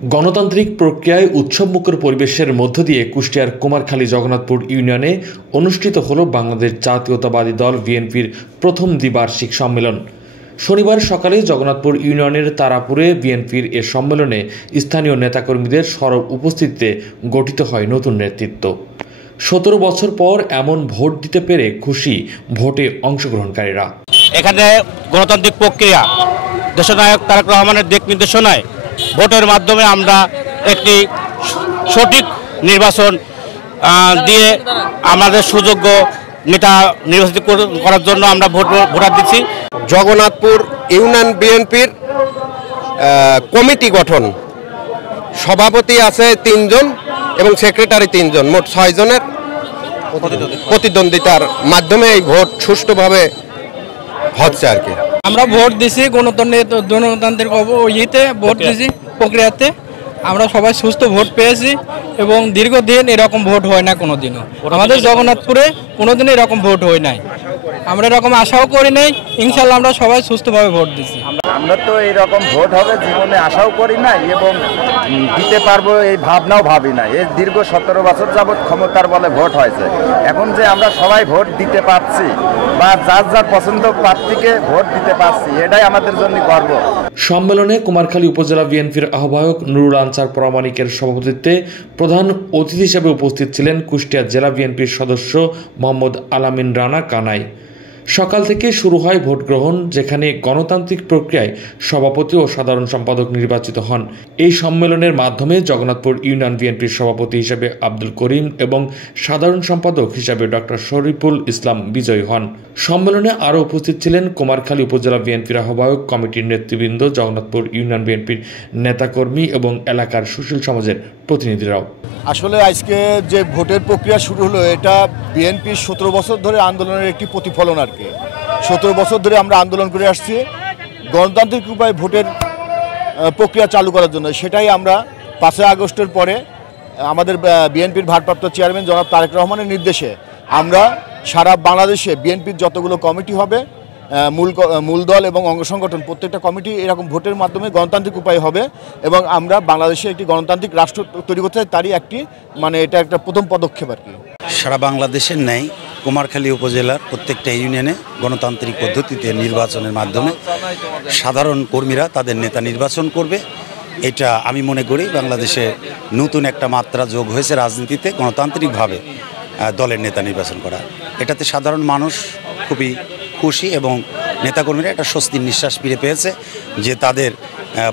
গণতান্ত্রিক প্রক্রিয়ায় উৎসবমুখর পরিবেশের মধ্য দিয়ে কুষ্টিয়ার কুমারখালী জগন্নাথপুর ইউনিয়নে অনুষ্ঠিত হল বাংলাদেশ জাতীয়তাবাদী দল বিএনপির প্রথম দ্বিবার্ষিক সম্মেলন। শনিবার সকালে জগন্নাথপুর ইউনিয়নের তারাপুরে বিএনপির এ সম্মেলনে স্থানীয় নেতাকর্মীদের সরব উপস্থিতিতে গঠিত হয় নতুন নেতৃত্ব। 17 বছর পর এমন ভোট দিতে পেরে খুশি ভোটে অংশগ্রহণকারীরা। এখানে গণতান্ত্রিক প্রক্রিয়া দেশনায়ক তারেক রহমানের দিক নির্দেশনায় ভোটের মাধ্যমে আমরা একটি সঠিক নির্বাচন দিয়ে আমাদের সুযোগ্য নেতা নির্বাচিত করার জন্য আমরা ভোটার দিচ্ছি। জগন্নাথপুর ইউনিয়ন বিএনপির কমিটি গঠন, সভাপতি আছে 3 জন এবং সেক্রেটারি 3 জন, মোট 6 জনের প্রতিদ্বন্দ্বিতার মাধ্যমে এই ভোট সুষ্ঠুভাবে হচ্ছে আর কি। আমরা ভোট দিছি গণতান্ত্রিক ইয়েতে ভোট দিছি প্রক্রিয়াতে, আমরা সবাই সুস্থ ভোট পেয়েছি এবং দীর্ঘদিন এরকম ভোট হয় না কোনোদিনও। আমাদের জগন্নাথপুরে কোনোদিনও এরকম ভোট হয় নাই, আমরা এরকম আশাও করি নাই। ইনশাল্লাহ আমরা সবাই সুস্থভাবে ভোট দিচ্ছি। আমরা তো এইরকম ভোট হবে জীবনে আশাও করি নাই এবং দিতে পারবো এই ভাবনাও ভাবি না। এই দীর্ঘ 17 বছর যাবৎ ক্ষমতার বলে ভোট হয়েছে, এখন যে আমরা সবাই ভোট দিতে পারছি বা যার যার পছন্দ প্রার্থীকে ভোট দিতে পারছি, এটাই আমাদের জন্য গর্ব। সম্মেলনে কুমারখালী উপজেলা বিএনপির আহ্বায়ক নুরুল আনসার প্রামাণিকের সভাপতিত্বে প্রধান অতিথি হিসেবে উপস্থিত ছিলেন কুষ্টিয়া জেলা বিএনপির সদস্য মোহাম্মদ আলামিন রানা কানাই। সকাল থেকে শুরু হয় ভোট গ্রহণ, যেখানে গণতান্ত্রিক প্রক্রিয়ায় সভাপতি ও সাধারণ সম্পাদক নির্বাচিত হন। এই সম্মেলনের মাধ্যমে জগন্নাথপুর ইউনিয়ন বিএনপির সভাপতি হিসেবে আব্দুল করিম এবং সাধারণ সম্পাদক হিসেবে ডক্টর শরীফুল ইসলাম বিজয়ী হন। সম্মেলনে আরও উপস্থিত ছিলেন কুমারখালী উপজেলা বিএনপির আহ্বায়ক কমিটির নেতৃবৃন্দ, জগন্নাথপুর ইউনিয়ন বিএনপির নেতাকর্মী এবং এলাকার সুশীল সমাজের প্রতিনিধিরাও। আসলে আজকে যে ভোটের প্রক্রিয়া শুরু হলো, এটা বিএনপির 17 বছর ধরে আন্দোলনের একটি প্রতিফলন আর কি। 17 বছর ধরে আমরা আন্দোলন করে আসছি গণতান্ত্রিক উপায়ে ভোটের প্রক্রিয়া চালু করার জন্য। সেটাই আমরা 5 আগস্টের পরে আমাদের বিএনপির ভারপ্রাপ্ত চেয়ারম্যান জনাব তারেক রহমানের নির্দেশে আমরা সারা বাংলাদেশে বিএনপির যতগুলো কমিটি হবে, মূল দল এবং অঙ্গ সংগঠন, প্রত্যেকটা কমিটি এরকম ভোটের মাধ্যমে গণতান্ত্রিক উপায় হবে এবং আমরা বাংলাদেশে একটি গণতান্ত্রিক রাষ্ট্র তৈরি করতে চাই। তারই এটা একটা প্রথম পদক্ষেপ আর কি। সারা বাংলাদেশের ন্যায় কুমারখালী উপজেলার প্রত্যেকটা ইউনিয়নে গণতান্ত্রিক পদ্ধতিতে নির্বাচনের মাধ্যমে সাধারণ কর্মীরা তাদের নেতা নির্বাচন করবে। এটা আমি মনে করি বাংলাদেশে নতুন একটা মাত্রা যোগ হয়েছে রাজনীতিতে, গণতান্ত্রিকভাবে দলের নেতা নির্বাচন করা। এটাতে সাধারণ মানুষ খুবই খুশি এবং নেতাকর্মীরা একটা স্বস্তির নিঃশ্বাস ফিরে পেয়েছে যে তাদের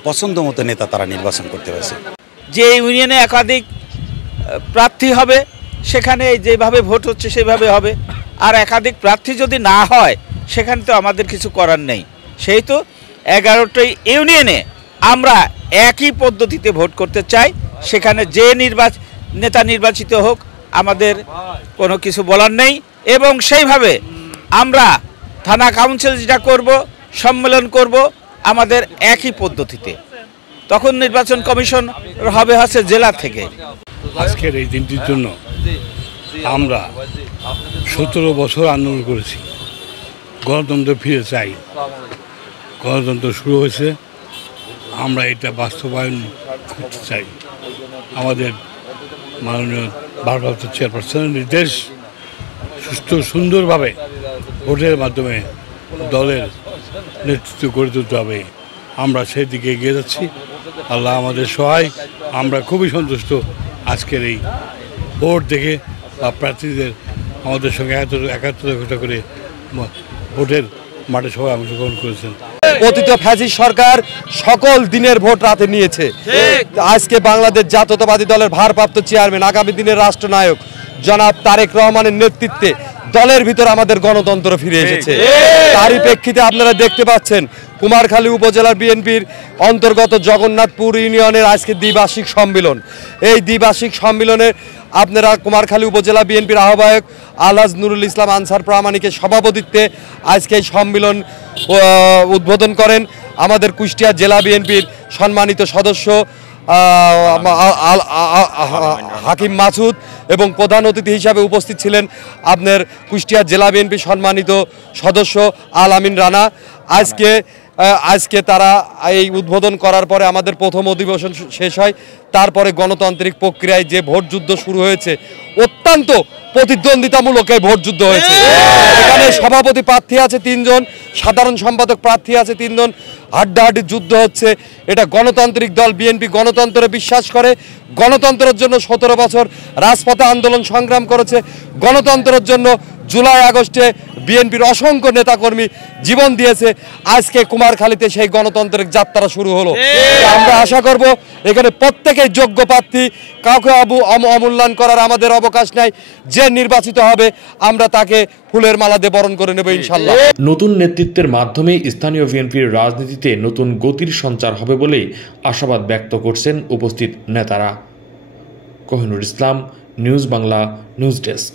পছন্দ মতো নেতা তারা নির্বাচন করতে পেরেছে। যে ইউনিয়নে একাধিক প্রার্থী হবে সেখানে যেভাবে ভোট হচ্ছে সেভাবে হবে, আর একাধিক প্রার্থী যদি না হয় সেখানে তো আমাদের কিছু করার নেই। সেই তো 11টি ইউনিয়নে আমরা একই পদ্ধতিতে ভোট করতে চাই, সেখানে যে নেতা নির্বাচিত হোক আমাদের কোনো কিছু বলার নেই। এবং সেইভাবে আমরা থানা কাউন্সিল যেটা করব, সম্মেলন করব আমাদের একই পদ্ধতিতে, তখন নির্বাচন কমিশন হবে হচ্ছে জেলা থেকে। আজকের এই দিনটির জন্য আমরা 17 বছর আন্দোলন করেছি, গণতন্ত্র ফিরে চাই। গণতন্ত্র শুরু হয়েছে, আমরা এটা বাস্তবায়ন করতে চাই। আমাদের মাননীয় ভারপ্রাপ্ত চেয়ারপারসনের নির্দেশ, সুস্থ সুন্দরভাবে ভোটের মাধ্যমে দলের নেতৃত্ব গড়ে তুলতে হবে। আমরা সেই দিকে এগিয়ে যাচ্ছি। আল্লাহ আমাদের সহায়। আমরা খুবই সন্তুষ্ট আজকের এই ভোট দেখে বা প্রার্থীদের আমাদের সঙ্গে একাত্মতা করে ভোটের মাঠে সবাই অংশগ্রহণ করেছেন। অতীত ফ্যাসিস্ট সরকার সকল দিনের ভোট রাতে নিয়েছে। আজকে বাংলাদেশ জাতীয়তাবাদী দলের ভারপ্রাপ্ত চেয়ারম্যান, আগামী দিনের রাষ্ট্রনায়ক জনাব তারেক রহমানের নেতৃত্বে দলের ভিতর আমাদের গণতন্ত্র ফিরে এসেছে। তারই প্রেক্ষিতে আপনারা দেখতে পাচ্ছেন কুমারখালী উপজেলার বিএনপির অন্তর্গত জগন্নাথপুর ইউনিয়নের আজকে দ্বিবার্ষিক সম্মেলন। এই দ্বিবার্ষিক সম্মেলনে আপনারা কুমারখালী উপজেলা বিএনপির আহ্বায়ক আলহাজ নুরুল ইসলাম আনসার প্রামাণিকের সভাপতিত্বে আজকে এই সম্মেলন উদ্বোধন করেন আমাদের কুষ্টিয়া জেলা বিএনপির সম্মানিত সদস্য হাকিম মাসুদ, এবং প্রধান অতিথি হিসাবে উপস্থিত ছিলেন আপনার কুষ্টিয়া জেলা বিএনপির সম্মানিত সদস্য আলামিন রানা। আজকে আজকে তারা এই উদ্বোধন করার পরে আমাদের প্রথম অধিবেশন শেষ হয়, তারপরে গণতান্ত্রিক প্রক্রিয়ায় যে ভোট যুদ্ধ শুরু হয়েছে, অত্যন্ত প্রতিদ্বন্দ্বিতামূলক এই ভোট যুদ্ধ হয়েছে। এখানে সভাপতি প্রার্থী আছে 3 জন, সাধারণ সম্পাদক প্রার্থী আছে 3 জন, হাড্ডাহাড্ডি যুদ্ধ হচ্ছে। এটা গণতান্ত্রিক দল বিএনপি গণতন্ত্রে বিশ্বাস করে, গণতন্ত্রের জন্য 17 বছর রাজপথে আন্দোলন সংগ্রাম করেছে, গণতন্ত্রের জন্য জুলাই আগস্টে বিএনপির অসংখ্য নেতাকর্মী জীবন দিয়েছে। আজকে কুমারখালীতে সেই গণতান্ত্রিক যাত্রা শুরু হলো। আমরা আশা করব এখানে প্রত্যেকেই যোগ্য প্রার্থী, কাউকে অমূল্যায়ন করার আমাদের অবকাশ নাই। যে নির্বাচিত হবে আমরা তাকে ফুলের মালা দিয়ে বরণ করে নেব ইনশাল্লাহ। নতুন নেতৃত্বের মাধ্যমে স্থানীয় বিএনপির রাজনীতিতে নতুন গতির সঞ্চার হবে বলেই আশাবাদ ব্যক্ত করছেন উপস্থিত নেতারা। কোহিনুর ইসলাম, নিউজ বাংলা, নিউজ ডেস্ক।